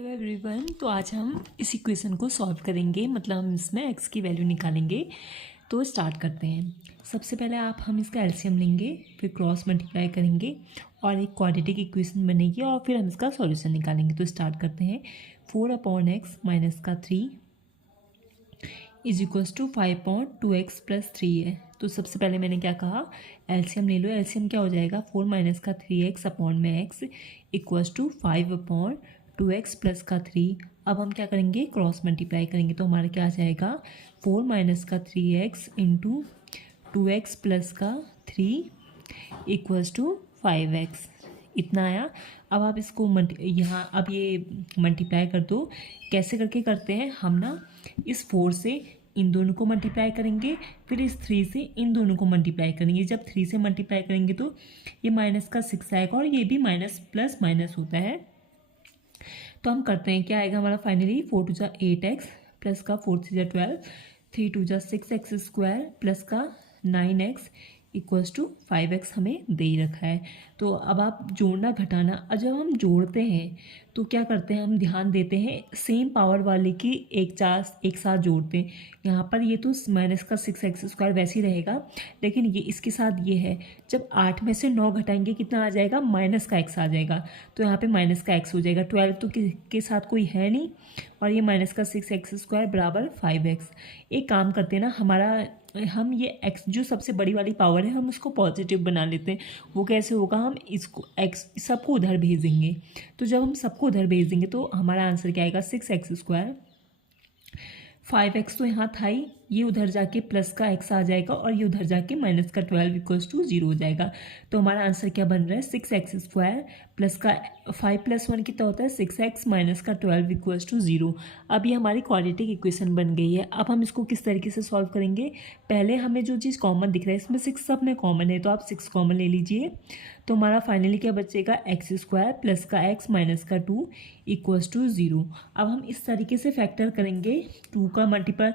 Hello everyone, तो आज हम इस इक्वेशन को सॉल्व करेंगे। मतलब हम इसमें x की वैल्यू निकालेंगे। तो स्टार्ट करते हैं। सबसे पहले हम इसका एलसीएम लेंगे, फिर क्रॉस मल्टीप्लाई करेंगे और एक क्वाड्रेटिक इक्वेशन बनेगी और फिर हम इसका सॉल्यूशन निकालेंगे। तो स्टार्ट करते हैं। 4/x माइनस का 3 is equals to 5/2x plus 3 है। तो सबसे पहले मैंने क्या कहा, एलसीएम ले लो। एलसीएम क्या हो जाएगा, 4 माइनस का 3x अपॉन में x equals to 5/2x plus का 3। अब हम क्या करेंगे, क्रॉस मल्टीप्लाई करेंगे। तो हमारा क्या आ जाएगा, 4 माइनस का 3x इंटू 2x प्लस का 3 इक्वल्स टू 5x। इतना आया। अब आप इसको यहाँ अब ये मल्टीप्लाई कर दो। कैसे करके करते हैं हम ना, इस 4 से इन दोनों को मल्टीप्लाई करेंगे, फिर इस 3 से इन दोनों को मल्टीप्लाई करेंगे। जब 3 से मल्टीप्लाई करेंगे तो ये माइनस का 6 आएगा और ये भी माइनस प्लस माइनस होता है। तो हम करते हैं, क्या आएगा हमारा फाइनली, 4 टू जा 8x प्लस का 4 3 जा 12, 3 टू जा 6x स्क्वायर प्लस का 9x इक्वल्स टू 5x हमें दे ही रखा है। तो अब आप जोड़ना घटाना, और जब हम जोड़ते हैं तो क्या करते हैं, हम ध्यान देते हैं सेम पावर वाले की एक साथ जोड़ते हैं। यहाँ पर ये तो माइनस का 6x स्क्वायर वैसे ही रहेगा, लेकिन ये इसके साथ ये है। जब 8 में से 9 घटाएंगे कितना आ जाएगा, माइनस का x आ जाएगा। तो यहाँ पे माइनस का x हो जाएगा। 12 तो के साथ कोई है नहीं, और ये माइनस का 6x स्क्वायर बराबर 5x। एक काम करते हैं ना, हम ये x जो सबसे बड़ी वाली पावर है हम उसको पॉजिटिव बना लेते हैं। वो कैसे होगा, हम इसको x सबको उधर भेजेंगे। तो जब हम सबको उधर भेज देंगे तो हमारा आंसर क्या आएगा, 6x स्क्वायर। 5x तो यहाँ था ही, ये उधर जाके प्लस का x आ जाएगा और ये उधर जाके माइनस का 12 इक्वल्स टू 0 हो जाएगा। तो हमारा आंसर क्या बन रहा है, 6x स्क्वायर प्लस का 5 प्लस 1 कितना होता है, 6x माइनस का 12 इक्वल्स टू 0। अब ये हमारी क्वाड्रेटिक इक्वेशन बन गई है। अब हम इसको किस तरीके से सॉल्व करेंगे, पहले हमें जो चीज़ कॉमन दिख रहा है, इसमें 6 सब में कॉमन है, तो आप 6 कॉमन ले लीजिए। तो हमारा फाइनली क्या बचेगा, एक्स स्क्वायर प्लस का x माइनस का 2 इक्वल्स टू 0। अब हम इस तरीके से फैक्टर करेंगे, 2 का मल्टीपल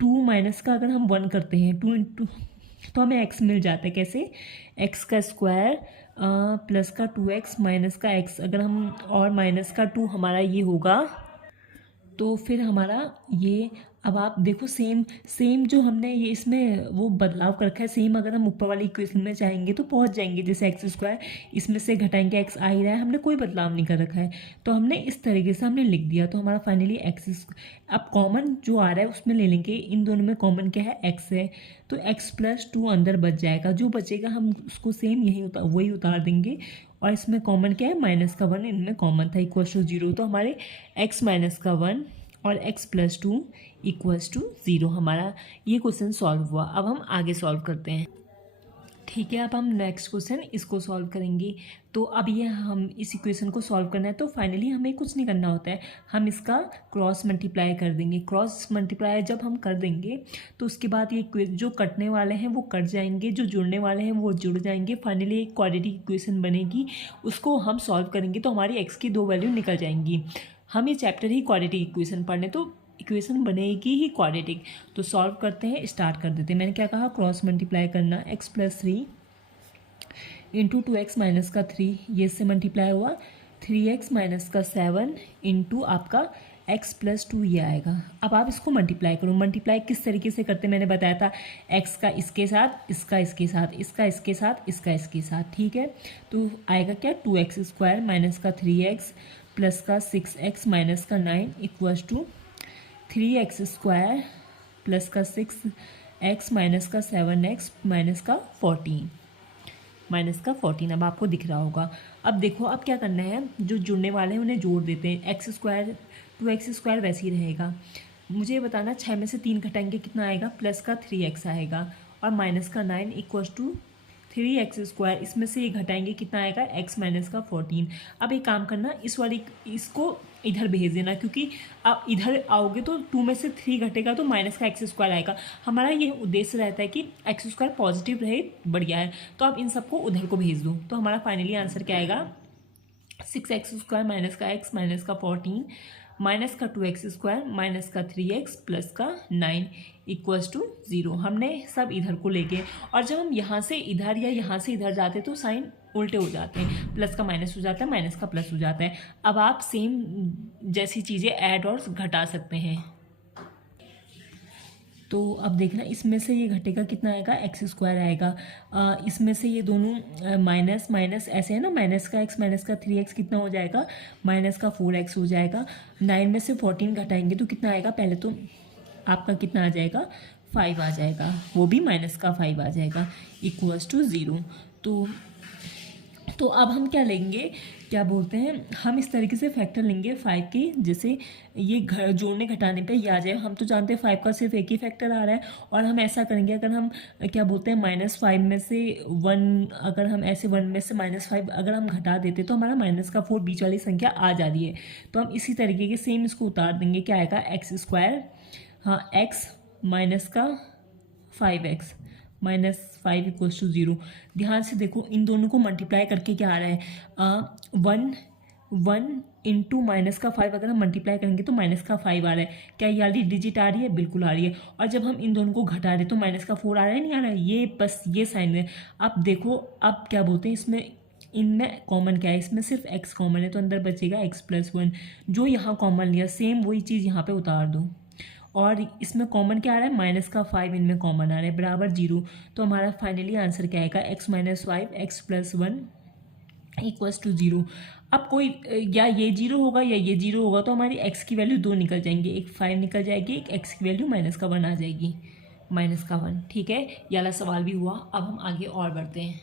2 माइनस का अगर हम 1 करते हैं 2 इंटू, तो हमें x मिल जाता है। कैसे, x का स्क्वायर प्लस का 2x माइनस का x, अगर हम और माइनस का 2 हमारा ये होगा, तो फिर हमारा ये, अब आप देखो सेम जो हमने ये इसमें वो बदलाव कर रखा है, सेम अगर हम ऊपर वाली इक्वेशन में चाहेंगे तो पहुंच जाएंगे। जैसे एक्स स्क्वायर इसमें से घटाएंगे, एक्स आ ही रहा है, हमने कोई बदलाव नहीं कर रखा है, तो हमने इस तरीके से हमने लिख दिया। तो हमारा फाइनली एक्स, अब कॉमन जो आ रहा है उसमें ले लेंगे। इन दोनों में कॉमन क्या है, एक्स है, तो एक्स प्लस 2 अंदर बच जाएगा। जो बचेगा हम उसको सेम वही उतार देंगे। और इसमें कॉमन क्या है, माइनस का 1 इनमें कॉमन था, इक्वल्स टू 0। तो हमारे x माइनस का 1 और x प्लस 2 इक्वल्स टू 0। हमारा ये क्वेश्चन सॉल्व हुआ। अब हम आगे सॉल्व करते हैं। ठीक है, अब हम नेक्स्ट क्वेश्चन इसको सॉल्व करेंगे। तो अब ये हम इस इक्वेशन को सॉल्व करना है, तो फाइनली हमें कुछ नहीं करना होता है, हम इसका क्रॉस मल्टीप्लाई कर देंगे। क्रॉस मल्टीप्लाई जब हम कर देंगे तो उसके बाद ये जो कटने वाले हैं वो कट जाएंगे, जो जुड़ने वाले हैं वो जुड़ जाएंगे। फाइनली एक क्वाड्रेटिक इक्वेशन बनेगी, उसको हम सॉल्व करेंगे तो हमारी एक्स की 2 वैल्यू निकल जाएंगी। हम ये चैप्टर ही क्वाड्रेटिक इक्वेशन पढ़ने, तो इक्वेशन बनेगी ही क्वाड्रेटिक। तो सॉल्व करते हैं, स्टार्ट कर देते हैं। मैंने क्या कहा, क्रॉस मल्टीप्लाई करना, x plus 3 into 2x minus का 3, ये से मल्टीप्लाई हुआ 3x माइनस का 7 इंटू आपका x प्लस 2 ये आएगा। अब आप इसको मल्टीप्लाई करो। मल्टीप्लाई किस तरीके से करते मैंने बताया था, x का इसके साथ, इसका इसके साथ, इसका इसके साथ, इसका इसके साथ। ठीक है, तो आएगा क्या, 2x स्क्वायर माइनस का 3x प्लस का 6x माइनस का 9 equals to 3x square plus का 6x माइनस का 7x माइनस का 14। अब आपको दिख रहा होगा। अब देखो, अब क्या करना है, जो जुड़ने वाले हैं उन्हें जोड़ देते हैं। एक्स स्क्वायर 2x स्क्वायर वैसे ही रहेगा। मुझे बताना, 6 में से 3 घटाएंगे कितना आएगा, प्लस का 3x आएगा, और माइनस का 9 इक्वल्स टू 3x स्क्वायर, इसमें से ये घटाएंगे कितना आएगा, x माइनस का 14। अब एक काम करना, इसको इधर भेज देना, क्योंकि आप इधर आओगे तो 2 में से 3 घटेगा तो माइनस का x स्क्वायर आएगा। हमारा ये उद्देश्य रहता है कि x स्क्वायर पॉजिटिव रहे, बढ़िया है। तो आप इन सबको उधर को भेज दो। तो हमारा फाइनली आंसर क्या आएगा, 6x² माइनस का x माइनस का 14 माइनस का 2x² माइनस का 3x प्लस का 9 इक्वल्स टू 0। हमने सब इधर को लेके, और जब हम यहाँ से इधर या यहाँ से इधर जाते तो साइन उल्टे हो जाते हैं, प्लस का माइनस हो जाता है, माइनस का प्लस हो जाता है। अब आप सेम जैसी चीज़ें ऐड और घटा सकते हैं। तो अब देखना, इसमें से ये घटेगा कितना आएगा, x² आएगा। इसमें से ये दोनों माइनस माइनस ऐसे है ना, माइनस का x माइनस का 3x कितना हो जाएगा, माइनस का 4x हो जाएगा। 9 में से 14 घटाएंगे तो कितना आएगा, पहले तो आपका कितना आ जाएगा, 5 आ जाएगा, वो भी माइनस का 5 आ जाएगा इक्वल्स टू 0। तो अब हम क्या लेंगे, क्या बोलते हैं, हम इस तरीके से फैक्टर लेंगे 5 के, जैसे ये जोड़ने घटाने पे ये आ जाए। हम तो जानते हैं 5 का सिर्फ एक ही फैक्टर आ रहा है, और हम ऐसा करेंगे, अगर हम क्या बोलते हैं -5 में से 1, अगर हम ऐसे 1 में से -5 अगर हम घटा देते तो हमारा माइनस का 4 बीच वाली संख्या आ जा रही है। तो हम इसी तरीके के सेम इसको उतार देंगे, क्या आएगा, x², हाँ x माइनस का 5x -5 इक्वल्स टू 0। ध्यान से देखो, इन दोनों को मल्टीप्लाई करके क्या आ रहा है, 1 इंटू माइनस का 5 अगर हम मल्टीप्लाई करेंगे तो माइनस का 5 आ रहा है। क्या ये वाली डिजिट आ रही है, बिल्कुल आ रही है। और जब हम इन दोनों को घटा रहे तो माइनस का 4 आ रहा है, नहीं आ रहा है, ये बस ये साइन है। अब देखो, अब क्या बोलते हैं, इसमें इनमें कॉमन क्या है, इसमें सिर्फ x कॉमन है, तो अंदर बचेगा x+1। जो यहाँ कॉमन लिया सेम वही चीज़ यहाँ पे उतार दो, और इसमें कॉमन क्या आ रहा है, माइनस का 5 इनमें कॉमन आ रहा है, बराबर 0। तो हमारा फाइनली आंसर क्या आएगा, x - 5 x+1 इक्वल्स टू 0। अब कोई या ये 0 होगा या ये 0 होगा, तो हमारी x की वैल्यू 2 निकल जाएंगी, एक 5 निकल जाएगी, एक x की वैल्यू -1 आ जाएगी, -1। ठीक है, ये वाला सवाल भी हुआ। अब हम आगे और बढ़ते हैं।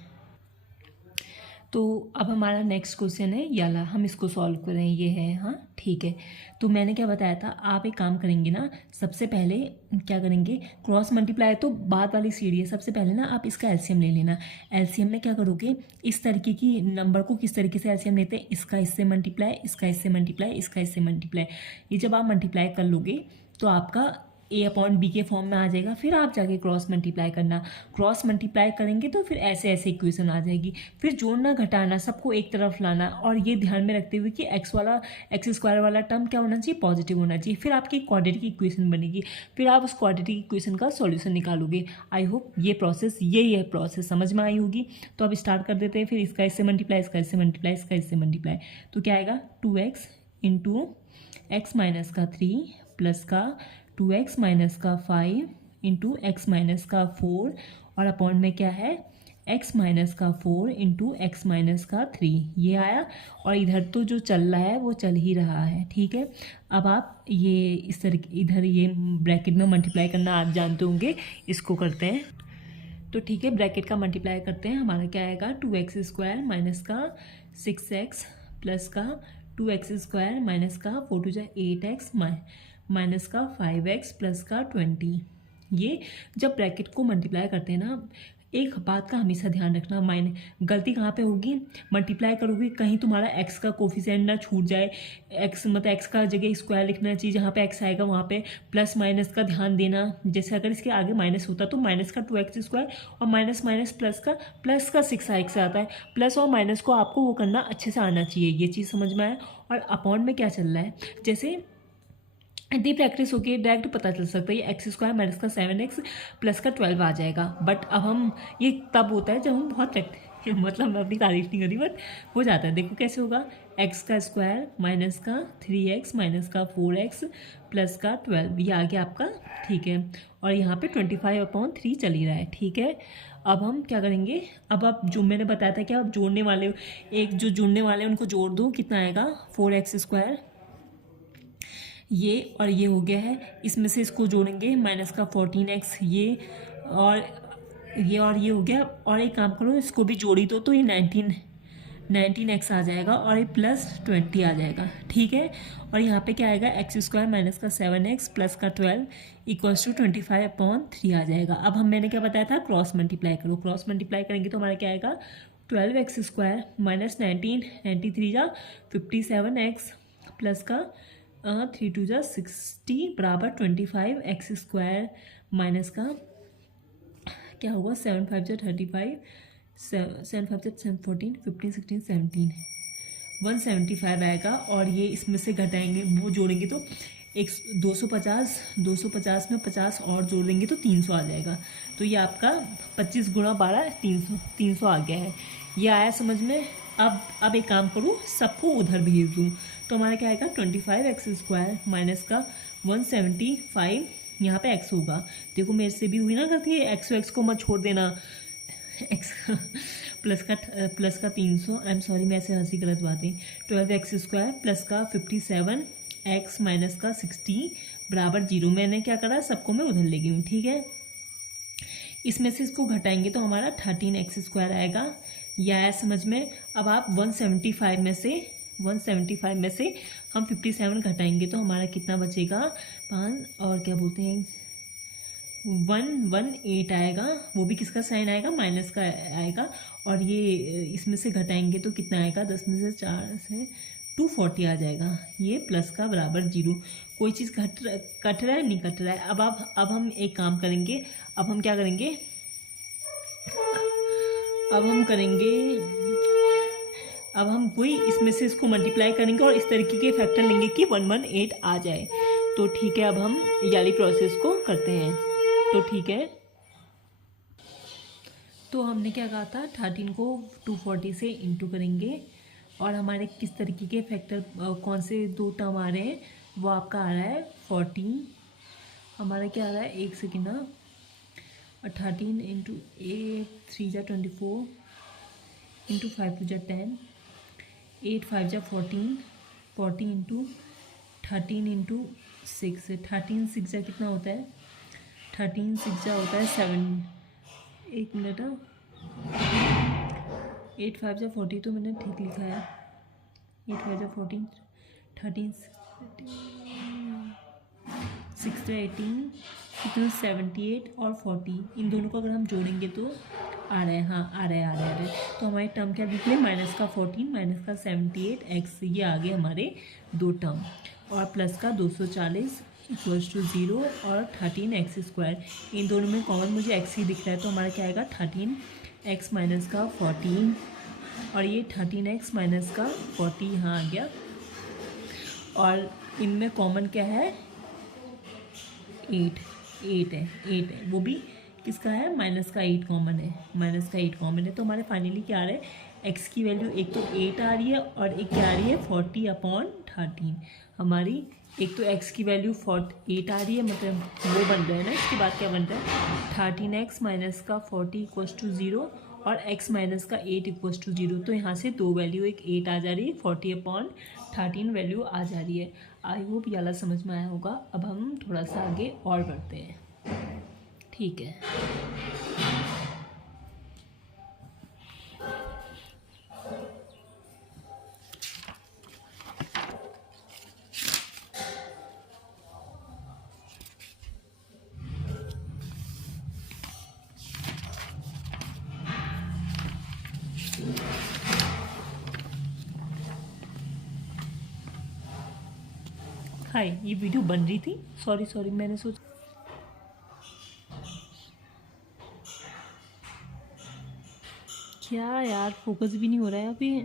तो अब हमारा नेक्स्ट क्वेश्चन है ये वाला, हम इसको सॉल्व करें, ये है, हाँ ठीक है। तो मैंने क्या बताया था, आप एक काम करेंगे ना, सबसे पहले क्या करेंगे, क्रॉस मल्टीप्लाई तो बाद वाली सीढ़ी है, सबसे पहले ना आप इसका एलसीएम ले लेना। एलसीएम में क्या करोगे, इस तरीके की नंबर को किस तरीके से एलसीएम लेते हैं, इसका इससे मल्टीप्लाई, इसका इससे मल्टीप्लाई, इसका इससे मल्टीप्लाई। ये जब आप मल्टीप्लाई कर लोगे तो आपका a/b के फॉर्म में आ जाएगा। फिर आप जाके क्रॉस मल्टीप्लाई करना, क्रॉस मल्टीप्लाई करेंगे तो फिर ऐसे ऐसे इक्वेशन आ जाएगी। फिर जोड़ना घटाना सबको एक तरफ लाना, और ये ध्यान में रखते हुए कि x² वाला टर्म क्या होना चाहिए, पॉजिटिव होना चाहिए। फिर आपकी क्वाड्रेटिक इक्वेशन बनेगी, फिर आप उस क्वाड्रेटिक इक्वेशन का सॉल्यूशन निकालोगे। आई होप ये प्रोसेस समझ में आई होगी। तो अब स्टार्ट कर देते हैं। फिर इसका इससे मल्टीप्लाई, इसका इससे मल्टीप्लाई, इसका इससे मल्टीप्लाई, तो क्या आएगा, 2x इंटू x माइनस का 3 प्लस का 2x माइनस का 5 इंटू x माइनस का 4, और अपॉन में क्या है, x माइनस का 4 इंटू x माइनस का 3, ये आया। और इधर तो जो चल रहा है वो चल ही रहा है, ठीक है। अब आप ये इस तरह इधर ये ब्रैकेट में मल्टीप्लाई करना आप जानते होंगे, इसको करते हैं। तो ठीक है, ब्रैकेट का मल्टीप्लाई करते हैं। हमारा क्या आएगा, 2x² माइनस का 6x प्लस का 2x² माइनस का 4 2 8x माइनस का 5x प्लस का 20। ये जब ब्रैकेट को मल्टीप्लाई करते हैं ना, एक बात का हमेशा ध्यान रखना, गलती कहाँ पे होगी, मल्टीप्लाई करोगे कहीं तुम्हारा x का कोफिशिएंट ना छूट जाए। x मतलब x का जगह स्क्वायर लिखना चाहिए, जहाँ पे x आएगा वहाँ पे प्लस माइनस का ध्यान देना। जैसे अगर इसके आगे माइनस होता तो माइनस का 2x² और माइनस माइनस प्लस का 6x आता है। प्लस और माइनस को आपको वो करना अच्छे से आना चाहिए, ये चीज़ समझ में आए। और अपॉन में क्या चल रहा है, जैसे यदि प्रैक्टिस होगी डायरेक्ट पता चल सकता है, ये x² माइनस का 7x प्लस का 12 आ जाएगा। बट अब हम ये तब होता है जब हम बहुत मतलब मैं अपनी तारीफ नहीं करी, बट हो जाता है। देखो कैसे होगा, x² माइनस का 3x माइनस का 4x प्लस का 12, ये आ गया आपका, ठीक है। और यहाँ पे 25/3 चल ही रहा है, ठीक है। अब हम क्या करेंगे, अब आप जो मैंने बताया था कि आप जोड़ने वाले, एक जो जुड़ने वाले हैं उनको जोड़ दो, कितना आएगा, 4x², ये और ये हो गया है। इसमें से इसको जोड़ेंगे, माइनस का 14x, ये और ये हो गया। और एक काम करो, इसको भी जोड़ी दो तो ये 19x आ जाएगा, और ये प्लस 20 आ जाएगा, ठीक है। और यहाँ पे क्या आएगा, x² माइनस का 7x प्लस का 12 इक्वल्स टू 25/3 आ जाएगा। अब मैंने क्या बताया था, क्रॉस मल्टीप्लाई करो। क्रॉस मल्टीप्लाई करेंगे तो हमारा क्या आएगा, 12x² माइनस 93 जा 57x प्लस का 3 2 जा 60 बराबर 25x² माइनस का क्या होगा, 7 5 जा 35, 7 5 जा 14, 15 16 17, 175 आएगा, और ये इसमें से घटाएंगे, वो जोड़ेंगे तो 250 में 50 और जोड़ देंगे तो 300 आ जाएगा। तो ये आपका 25 गुणा 12 300 आ गया है। ये आया समझ में। अब एक काम करूँ, सबको उधर भेज दूँ, तो हमारा क्या आएगा 25x² माइनस का 175, यहाँ पे x होगा। देखो मेरे से भी हुई ना गलती, x को मत छोड़ देना। x प्लस का 300, आई एम सॉरी, मैं ऐसे हंसी गलत बात है। 12x² प्लस का 57x माइनस का 60 बराबर 0। मैंने क्या करा, सबको मैं उधर ले गई हूँ, ठीक है। इसमें से इसको घटाएंगे तो हमारा 13x² आएगा। यह आया समझ में। अब आप 175 में से हम 57 घटाएंगे तो हमारा कितना बचेगा, 5 और क्या बोलते हैं 118 आएगा। वो भी किसका साइन आएगा, माइनस का आएगा। और ये इसमें से घटाएंगे तो कितना आएगा, 10 में से 4 से 240 आ जाएगा। ये प्लस का बराबर 0। कोई चीज़ कट रहा है, नहीं कट रहा है। अब हम एक काम करेंगे। अब हम क्या करेंगे, अब हम कोई इसमें से इसको मल्टीप्लाई करेंगे और इस तरीके के फैक्टर लेंगे कि 118 आ जाए। तो ठीक है, अब हम ये वाली प्रोसेस को करते हैं। तो ठीक है, तो हमने क्या कहा था, 13 को 240 से इंटू करेंगे और हमारे किस तरीके के फैक्टर, कौन से दो टर्म आ रहे हैं, वो आपका आ रहा है 14। हमारा क्या आ रहा है, एक सेकेंड ना, 13 इंटू 8 3 जा 24 इंटू 5 जा 10 8 5 जा 14 40 इंटू 13 इंटू 6 13 6 जा कितना होता है, 13 6 जा होता है 7। एक मिनट, 8 5 जा 40 तो मैंने ठीक लिखा है। 8 5 जा 14 13 6 जा 18 कितना 78 और 40, इन दोनों को अगर हम जोड़ेंगे तो आ रहा है, हाँ आ रहा है। तो हमारे टर्म क्या निकले, माइनस का 14 माइनस का 78x, ये आ गए हमारे दो टर्म। और प्लस का 240 इक्वल्स टू 0 और 13x², इन दोनों में कॉमन मुझे x ही दिख रहा है। तो हमारा क्या आएगा 13x माइनस का 14 और ये 13x माइनस का 40 यहाँ आ गया। और इनमें कॉमन क्या है, 8 है, वो भी किसका है, माइनस का 8 कॉमन है। तो हमारे फाइनली क्या आ रहा है, x की वैल्यू एक तो 8 आ रही है और एक क्या आ रही है 40/13। हमारी एक तो x की वैल्यू 8 आ रही है, मतलब वो बन रहा है ना। इसके बाद क्या बन रहा है, 13x माइनस का 40 इक्वल्स टू 0 और x माइनस का 8 इक्वल्स टू 0। तो यहाँ से दो वैल्यू, एक 8 आ जा रही है, 40/13 वैल्यू आ जा रही है। आई होप ये वाला समझ में आया होगा। अब हम थोड़ा सा आगे और बढ़ते हैं, ठीक है। हाय, ये वीडियो बन रही थी, सॉरी मैंने सोचा क्या यार, फोकस भी नहीं हो रहा है अभी,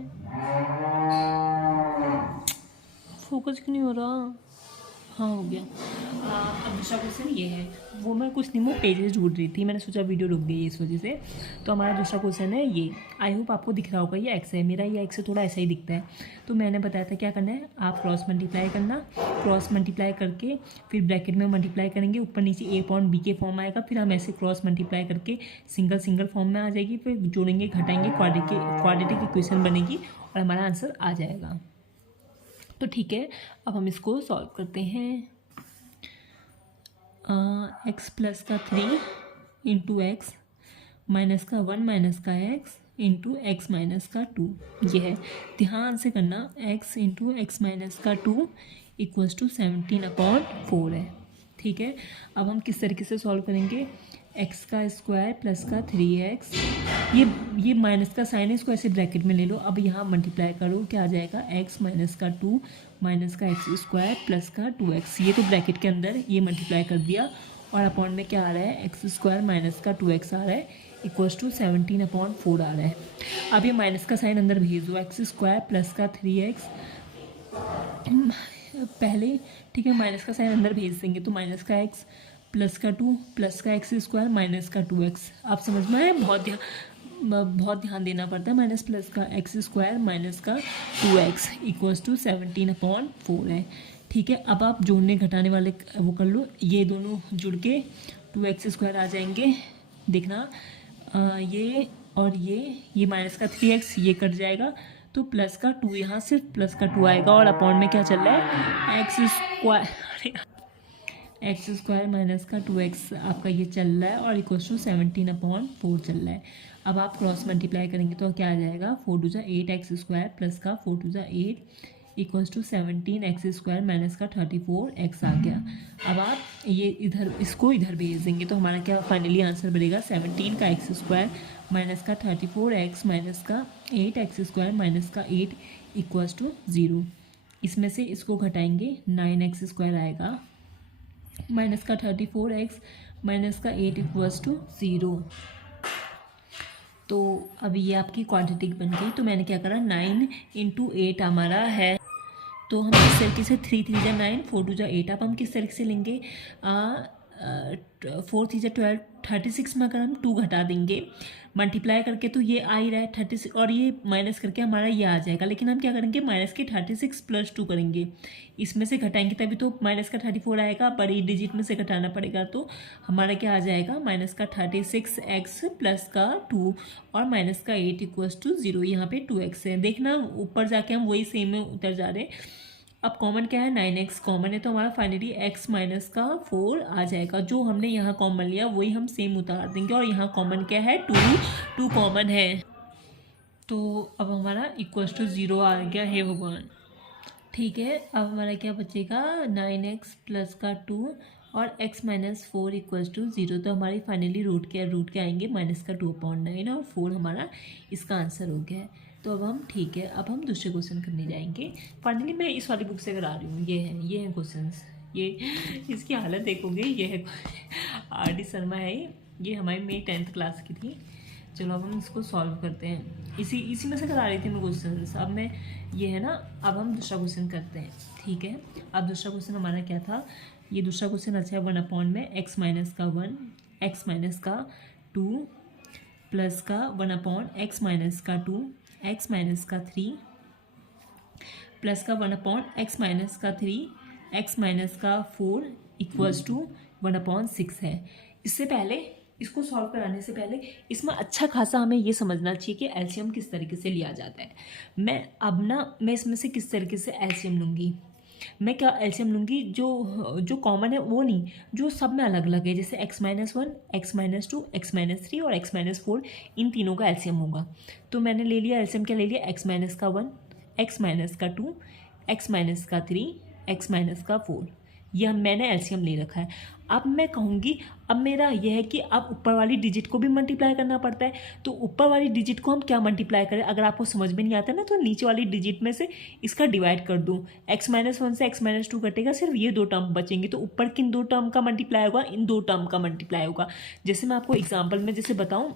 फोकस क्यों नहीं हो रहा। हाँ हो गया। अब दूसरा क्वेश्चन ये है, वो मैं कुछ नहीं, वो पेजेस ढूंढ रही थी, मैंने सोचा वीडियो रुक गई इस वजह से। तो हमारा दूसरा क्वेश्चन है ये, आई होप आपको दिख रहा होगा, ये एक्स है मेरा, ये एक्स से थोड़ा ऐसा ही दिखता है। तो मैंने बताया था क्या करना है, आप क्रॉस मल्टीप्लाई करना, क्रॉस मल्टीप्लाई करके फिर ब्रैकेट में मल्टीप्लाई करेंगे, ऊपर नीचे a/b के फॉर्म आएगा, फिर हम ऐसे क्रॉस मल्टीप्लाई करके सिंगल फॉर्म में आ जाएगी, फिर जोड़ेंगे घटाएंगे, क्वाड्रेटिक इक्वेशन बनेगी और हमारा आंसर आ जाएगा। तो ठीक है, अब हम इसको सॉल्व करते हैं। x प्लस का 3 इंटू एक्स माइनस का 1 माइनस का x इंटू एक्स माइनस का 2, ये है, ध्यान से करना। x इंटू एक्स माइनस का 2 इक्वल्स टू 17/4 है, ठीक है। अब हम किस तरीके से सॉल्व करेंगे, x का स्क्वायर प्लस का 3x, ये माइनस का साइन है, इसको ऐसे ब्रैकेट में ले लो। अब यहाँ मल्टीप्लाई करो, क्या आ जाएगा, x माइनस का 2 माइनस का x² प्लस का 2x, ये तो ब्रैकेट के अंदर ये मल्टीप्लाई कर दिया। और अपॉन में क्या आ रहा है, x² माइनस का 2x आ रहा है, इक्वल्स टू 17/4 आ रहा है। अब ये माइनस का साइन अंदर भेज दो, एक्स स्क्वायर प्लस का 3x पहले, ठीक है, माइनस का साइन अंदर भेज देंगे तो माइनस का x प्लस का 2 प्लस का एक्स स्क्वायर माइनस का 2x। आप समझ में आए? बहुत ध्यान देना पड़ता है। माइनस प्लस का एक्स स्क्वायर माइनस का 2x इक्वल्स टू 17/4 है। ठीक है, अब आप जोड़ने घटाने वाले वो कर लो, ये दोनों जुड़ के 2x स्क्वायर आ जाएंगे। देखना ये और ये माइनस का 3x ये कट जाएगा तो प्लस का 2, यहाँ सिर्फ प्लस का 2 आएगा और अपॉन में क्या चल रहा है, एक्स स्क्वायर माइनस का 2x आपका ये चल रहा है और इक्वल्स टू 17/4 चल रहा है। अब आप क्रॉस मल्टीप्लाई करेंगे तो क्या आ जाएगा, 4 2 8x स्क्वायर प्लस का 4 2 8 equals to 17x square minus का 34x आ गया। अब आप ये इधर इसको इधर भेज देंगे तो हमारा क्या फाइनली आंसर बनेगा, 17 का x स्क्वायर माइनस का 34x माइनस का 8x स्क्वायर माइनस का 8 इक्वल्स टू 0। इसमें से इसको घटाएंगे 9x स्क्वायर आएगा माइनस का 34x माइनस का 8 इक्वल्स टू 0। तो अब ये आपकी क्वाड्रेटिक बन गई। तो मैंने क्या करा, 9 × 8 हमारा है, तो हम इस तरीके से 3 3 जा 9 4 2 जा 8। अब हम किस तरीके से लेंगे, 4 3 जा 12 36 में अगर हम 2 घटा देंगे मल्टीप्लाई करके तो ये आ ही रहा है 36 और ये माइनस करके हमारा ये आ जाएगा। लेकिन हम क्या करेंगे, माइनस के 36 + 2 करेंगे, इसमें से घटाएंगे तभी तो माइनस का 34 आएगा, बड़ी डिजिट में से घटाना पड़ेगा तो हमारा क्या आ जाएगा, माइनस का 36x प्लस का 2 और माइनस का 8 इक्वल्स टू 0। यहाँ पे 2x है, देखना ऊपर जाके हम वही सेम में उतर जा रहे हैं। अब कॉमन क्या है, 9x कॉमन है तो हमारा फाइनली x माइनस का 4 आ जाएगा। जो हमने यहाँ कॉमन लिया वही हम सेम उतार देंगे और यहाँ कॉमन क्या है, 2 कॉमन है तो अब हमारा इक्वल्स टू 0 आ गया है भगवान। ठीक है, अब हमारा क्या बचेगा, 9x प्लस का 2 और x माइनस 4 इक्वल्स टू 0। तो हमारी फाइनली रूट के आएंगे माइनस का 2/9 और 4 हमारा इसका आंसर हो गया है। तो अब हम ठीक है, अब हम दूसरे क्वेश्चन करने जाएंगे। फाइनली मैं इस वाली बुक से करा रही हूँ, ये है क्वेश्चंस, ये इसकी हालत देखोगे, ये है RD शर्मा है, ये हमारी मेरी 10th क्लास की थी। चलो अब हम इसको सॉल्व करते हैं, इसी में से करा रही थी मैं क्वेश्चन। अब मैं ये है ना, अब हम दूसरा क्वेश्चन करते हैं। ठीक है, अब दूसरा क्वेश्चन हमारा क्या था, ये दूसरा क्वेश्चन अच्छा है, 1/, x माइनस का 1 x माइनस का 2 प्लस का 1/, x माइनस का 2 x माइनस का 3 प्लस का 1/, x माइनस का 3 x माइनस का 4 इक्वल्स टू 1/6 है। इससे पहले इसको सॉल्व कराने से पहले इसमें अच्छा खासा हमें ये समझना चाहिए कि एलसीएम किस तरीके से लिया जाता है। मैं इसमें से किस तरीके से एलसीएम लूँगी, मैं क्या एलसीएम लूँगी, जो कॉमन है वो नहीं, जो सब में अलग अलग है, जैसे x minus 1 x minus 2 x minus 3 और x माइनस 4, इन तीनों का एलसीएम होगा। तो मैंने ले लिया एलसीएम, क्या ले लिया, x माइनस का 1 x माइनस का 2 x माइनस का 3 x माइनस का 4, यह मैंने एलसीएम ले रखा है। अब मैं कहूँगी, अब मेरा यह है कि अब ऊपर वाली डिजिट को भी मल्टीप्लाई करना पड़ता है, तो ऊपर वाली डिजिट को हम क्या मल्टीप्लाई करें, अगर आपको समझ में नहीं आता ना तो नीचे वाली डिजिट में से इसका डिवाइड कर दूँ, x माइनस 1 से x माइनस 2 कटेगा, सिर्फ ये 2 टर्म बचेंगे, तो ऊपर किन 2 टर्म का मल्टीप्लाई होगा, इन 2 टर्म का मल्टीप्लाई होगा। जैसे मैं आपको एग्जाम्पल में जैसे बताऊँ,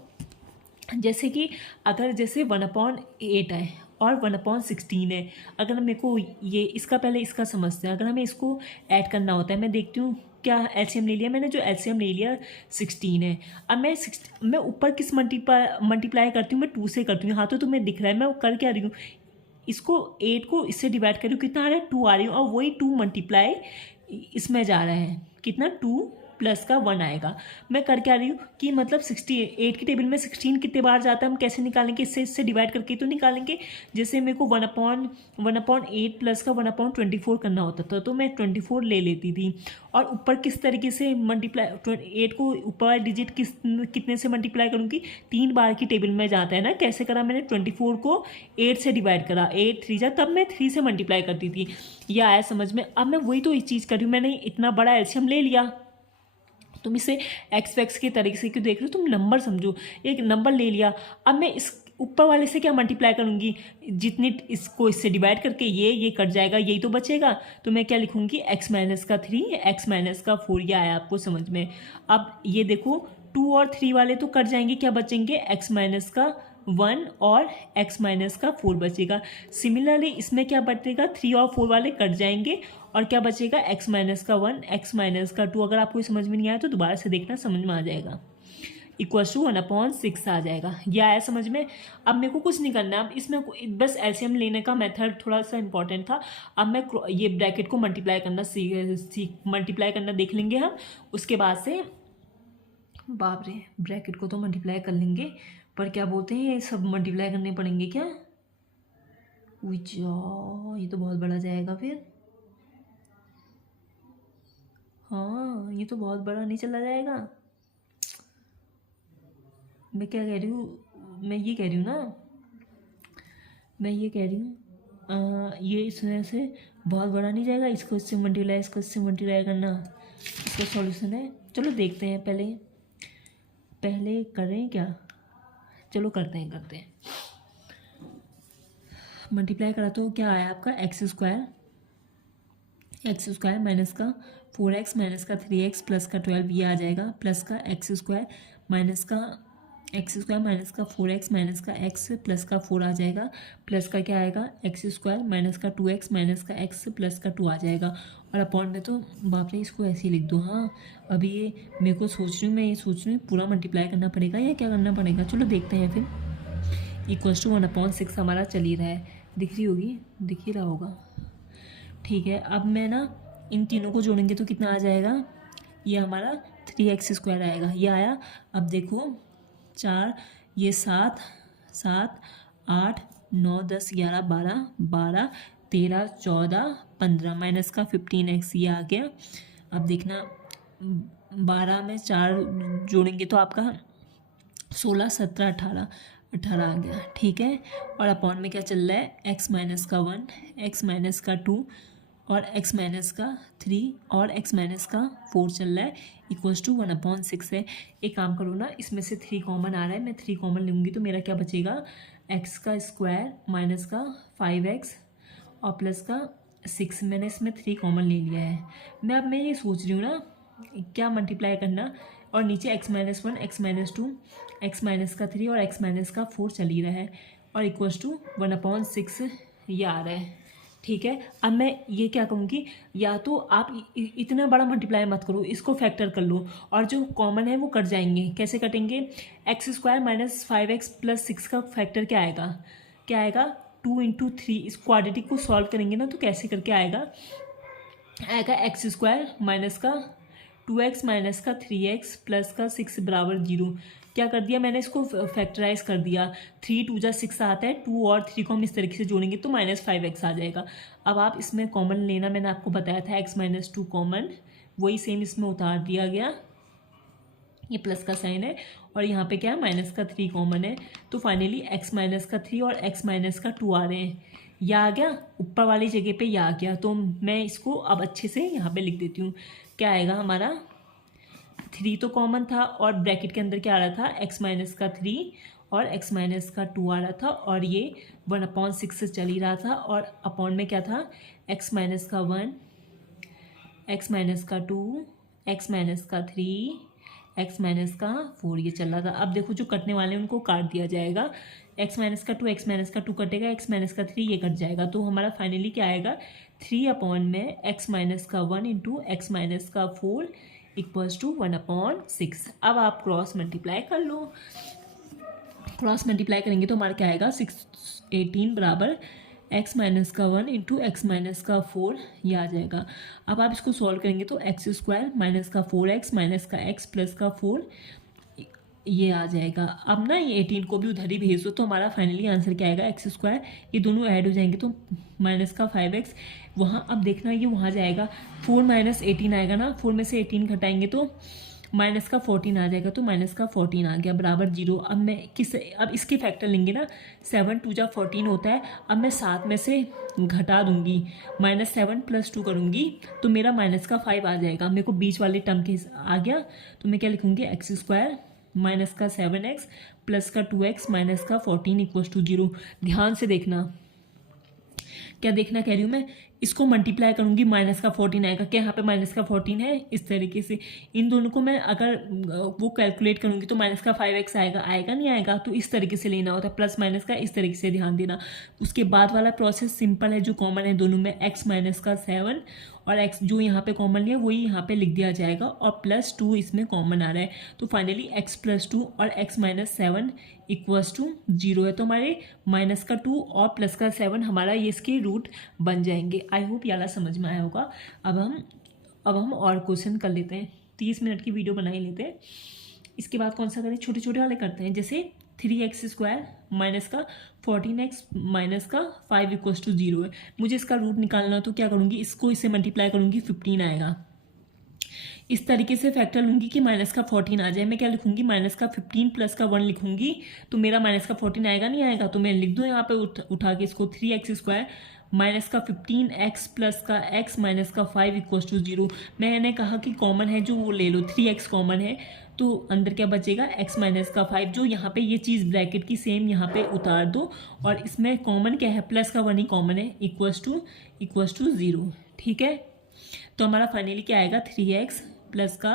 जैसे कि अगर जैसे 1/8 है और 1/16 है, अगर मेरे को ये इसका पहले इसका समझते हैं, अगर हमें इसको ऐड करना होता है, मैं देखती हूँ क्या एलसीएम ले लिया मैंने, जो एलसीएम ले लिया 16 है। अब मैं ऊपर किस मल्टीप्लाई करती हूँ, मैं 2 से करती हूँ, हाँ तो तुम्हें दिख रहा है मैं कर क्या रही हूँ, इसको 8 को इससे डिवाइड कर रही हूँ, कितना आ रहा है 2 आ रही हूँ, और वही 2 मल्टीप्लाई इसमें जा रहा है, कितना 2 प्लस का 1 आएगा। मैं कर क्या रही हूँ कि मतलब 68 की टेबल में 16 कितने बार जाता है हम कैसे निकालेंगे, इससे डिवाइड करके तो निकालेंगे। जैसे मेरे को 1/8 प्लस का 1/24 करना होता था तो मैं 24 ले लेती थी, और ऊपर किस तरीके से मल्टीप्लाई 8 को ऊपर डिजिट कितने से मल्टीप्लाई करूँगी, 3 बार की टेबल में जाता है ना। कैसे करा मैंने, 24 को 8 से डिवाइड करा, 8 3 जा, तब मैं 3 से मल्टीप्लाई करती थी, यह आया समझ में। अब मैं वही तो इस चीज़ कर रही हूँ, मैंने इतना बड़ा एलसीएम ले लिया, तुम इसे एक्स वैक्स के तरीके से क्यों देख रहे हो, तुम नंबर समझो, एक नंबर ले लिया। अब मैं इस ऊपर वाले से क्या मल्टीप्लाई करूँगी, जितनी इसको इससे डिवाइड करके ये कट जाएगा, यही तो बचेगा, तो मैं क्या लिखूँगी, x माइनस का 3 x माइनस का 4, ये आया आपको समझ में। अब ये देखो 2 और 3 वाले तो कट जाएंगे, क्या बचेंगे x माइनस का 1 और x माइनस का 4 बचेगा। सिमिलरली इसमें क्या बचेगा, 3 और 4 वाले कट जाएंगे और क्या बचेगा x माइनस का 1, x माइनस का 2। अगर आपको समझ में नहीं आया तो दोबारा से देखना, समझ में आ जाएगा। इक्वल्स टू 1/6 आ जाएगा। यह आया समझ में। अब मेरे को कुछ नहीं करना है, अब इसमें बस एलसीएम लेने का मेथड थोड़ा सा इंपॉर्टेंट था। अब मैं ये ब्रैकेट को मल्टीप्लाई करना मल्टीप्लाई करना देख लेंगे हम। उसके बाद से बाप रे, ब्रैकेट को तो मल्टीप्लाई कर लेंगे, पर क्या बोलते हैं ये सब मल्टीप्लाई करने पड़ेंगे क्या? ये तो बहुत बड़ा जाएगा फिर। हाँ, ये तो बहुत बड़ा नहीं चला जाएगा। मैं क्या कह रही हूँ, मैं ये कह रही हूँ ना, मैं ये कह रही हूँ ये इस वजह से बहुत बड़ा नहीं जाएगा। इसको इससे मल्टीप्लाई, इसको इससे मल्टीप्लाई करना, इसका सॉल्यूशन है। चलो देखते हैं, पहले करें क्या? चलो करते हैं। मल्टीप्लाई करा तो क्या आया आपका, एक्स स्क्वायर माइनस का 4x माइनस का 3x प्लस का 12, ये आ जाएगा। प्लस का एक्स स्क्वायर माइनस का 4x माइनस का x प्लस का 4 आ जाएगा। प्लस का क्या आएगा, एक्स स्क्वायर माइनस का 2x माइनस का x प्लस का 2 आ जाएगा। और अपॉन में तो बाप रे, इसको ऐसे ही लिख दो। हाँ, अभी ये मेरे को सोच रही हूँ पूरा मल्टीप्लाई करना पड़ेगा या क्या करना पड़ेगा। चलो देखते हैं फिर। इक्वल्स टू 1/6 हमारा चल ही रहा है, दिख ही रहा होगा। ठीक है, अब मैं ना इन तीनों को जोड़ेंगे तो कितना आ जाएगा, ये हमारा 3x² आएगा। ये आया। अब देखो 4, ये 7, 8, 9, 10, 11, 12, 13, 14, 15 माइनस का 15x, ये आ गया। अब देखना 12 में 4 जोड़ेंगे तो आपका 16, 17, 18 आ गया। ठीक है, और अपॉन में क्या चल रहा है, x माइनस का 1, x माइनस का 2 और x माइनस का 3 और x माइनस का 4 चल रहा है। इक्वल्स टू 1/6 है। एक काम करो ना, इसमें से 3 कॉमन आ रहा है, मैं 3 कॉमन लूँगी तो मेरा क्या बचेगा, x का स्क्वायर माइनस का 5x और प्लस का 6। मैंने इसमें 3 कॉमन ले लिया है। अब मैं ये सोच रही हूँ ना, क्या मल्टीप्लाई करना, और नीचे x minus 1, x minus 2, x minus का 3 और x माइनस का 4 चल ही रहा है, और इक्वल्स टू 1/6 ये आ रहा है। ठीक है, अब मैं ये क्या कहूँगी, या तो आप इतना बड़ा मल्टीप्लाई मत करो, इसको फैक्टर कर लो और जो कॉमन है वो कट जाएंगे। कैसे कटेंगे, x square minus 5x plus 6 का फैक्टर क्या आएगा 2 × 3। इस क्वाड्रेटिक को सॉल्व करेंगे ना तो कैसे करके आएगा एक्स स्क्वायर माइनस का 2x माइनस का 3x प्लस का 6 बराबर 0। क्या कर दिया मैंने, इसको फैक्टराइज कर दिया। 3 × 2 = 6 आता है, 2 और 3 को हम इस तरीके से जोड़ेंगे तो -5x आ जाएगा। अब आप इसमें कॉमन लेना, मैंने आपको बताया था x माइनस 2 कॉमन, वही सेम इसमें उतार दिया गया। ये प्लस का साइन है और यहाँ पे क्या है, माइनस का 3 कॉमन है, तो फाइनली x माइनस का 3 और x माइनस का 2 आ रहे हैं। यह आ गया ऊपर वाली जगह पे, यह आ गया, तो मैं इसको अब अच्छे से यहाँ पे लिख देती हूँ। क्या आएगा हमारा, 3 तो कॉमन था और ब्रैकेट के अंदर क्या आ रहा था, x माइनस का 3 और x माइनस का 2 आ रहा था, और ये 1/6 से चल ही रहा था, और अपॉन में क्या था, x माइनस का 1, x माइनस का 2, x माइनस का 3, x माइनस का 4 ये चल रहा था। अब देखो जो कटने वाले हैं उनको काट दिया जाएगा, x माइनस का 2, x माइनस का 2 कटेगा, x माइनस का 3 ये कट जाएगा, तो हमारा फाइनली क्या आएगा, 3 अपॉन में x माइनस का 1 × x माइनस का 4 इक्वल्स टू 1/6। अब आप क्रॉस मल्टीप्लाई कर लो, क्रॉस मल्टीप्लाई करेंगे तो हमारा क्या आएगा, 18 बराबर x माइनस का 1 × x माइनस का 4 ये आ जाएगा। अब आप इसको सॉल्व करेंगे तो x स्क्वायर माइनस का 4x माइनस का x प्लस का 4 ये आ जाएगा। अब ना ये 18 को भी उधर ही भेज दो तो हमारा फाइनली आंसर क्या आएगा, एक्स स्क्वायर, ये दोनों ऐड हो जाएंगे तो माइनस का 5x वहाँ, अब देखना ये वहाँ जाएगा, 4 - 18 आएगा ना, 4 में से 18 घटाएंगे तो माइनस का 14 आ जाएगा, तो माइनस का 14 आ गया बराबर 0। अब मैं अब इसके फैक्टर लेंगे ना, 7 × 2 = 14 होता है। अब मैं 7 में से घटा दूंगी, -7 + 2 करूँगी तो मेरा माइनस का 5 आ जाएगा। मेरे को बीच वाले टर्म के आ गया तो मैं क्या लिखूँगी, एक्स स्क्वायर माइनस का 7x प्लस का 2x माइनस का 14 इक्वल्स टू 0। ध्यान से देखना, क्या देखना कह रही हूँ मैं, इसको मल्टीप्लाई करूँगी माइनस का 14 आएगा, क्या यहाँ पे माइनस का 14 है। इस तरीके से इन दोनों को मैं अगर वो कैलकुलेट करूँगी तो माइनस का 5x आएगा, आएगा नहीं आएगा। तो इस तरीके से लेना होता है, प्लस माइनस का इस तरीके से ध्यान देना। उसके बाद वाला प्रोसेस सिंपल है, जो कॉमन है दोनों में, x माइनस का 7 और x जो यहाँ पे कॉमन लिया वही यहाँ पे लिख दिया जाएगा, और +2 इसमें कॉमन आ रहा है। तो फाइनली x + 2 और x - 7 = 0 है। तो हमारे माइनस का 2 और प्लस का 7 हमारा ये इसके रूट बन जाएंगे। आई होप ये वाला समझ में आया होगा। अब हम और क्वेश्चन कर लेते हैं, 30 मिनट की वीडियो बना ही लेते हैं। इसके बाद कौन सा करें, छोटे छोटे वाले करते हैं। जैसे 3x² माइनस का 14x माइनस का 5 = 0 है। मुझे इसका रूट निकालना, तो क्या करूँगी, इसको इससे मल्टीप्लाई करूँगी, 15 आएगा। इस तरीके से फैक्टर लूँगी कि माइनस का 14 आ जाए। मैं क्या लिखूँगी, माइनस का 15 प्लस का 1 लिखूँगी, तो मेरा माइनस का 14 आएगा नहीं आएगा। तो मैं लिख दूँ यहाँ पे उठा के इसको, 3x² माइनस का 15x प्लस का x माइनस का 5 = 0। मैंने कहा कि कॉमन है जो वो ले लो, 3x कॉमन है, तो अंदर क्या बचेगा, x माइनस का 5। जो यहाँ पे ये चीज़ ब्रैकेट की सेम यहाँ पे उतार दो, और इसमें कॉमन क्या है, प्लस का 1 ही कॉमन है, = 0। ठीक है, तो हमारा फाइनली क्या आएगा, 3x प्लस का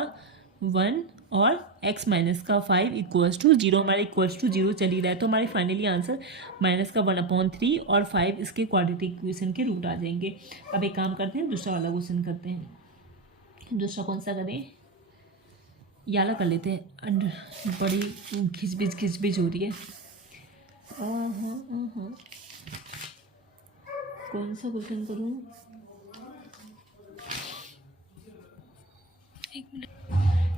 1 और x माइनस का 5 = 0। हमारा =0 चल ही रहा है। तो हमारी फाइनली आंसर माइनस का 1/3 और 5 इसके क्वाड्रेटिक इक्वेशन के रूट आ जाएंगे। अब एक काम करते हैं, दूसरा वाला क्वेश्चन करते हैं। दूसरा कौन सा करें, ये वाला कर लेते हैं। बड़ी खिचबिच हो रही है। कौन सा क्वेश्चन करूँ, एक मिनट।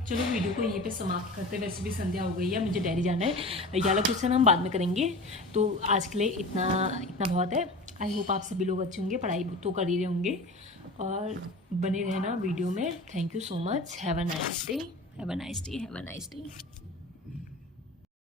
चलो वीडियो को यहीं पे समाप्त करते हैं, वैसे भी संध्या हो गई है, मुझे डेयरी जाना है। ये वाला क्वेश्चन हम बाद में करेंगे। तो आज के लिए इतना बहुत है। आई होप आप सभी लोग अच्छे होंगे, पढ़ाई तो कर ही रहे होंगे, और बने रहना वीडियो में। Thank you so much. Have a nice day, have a nice day, have a nice day.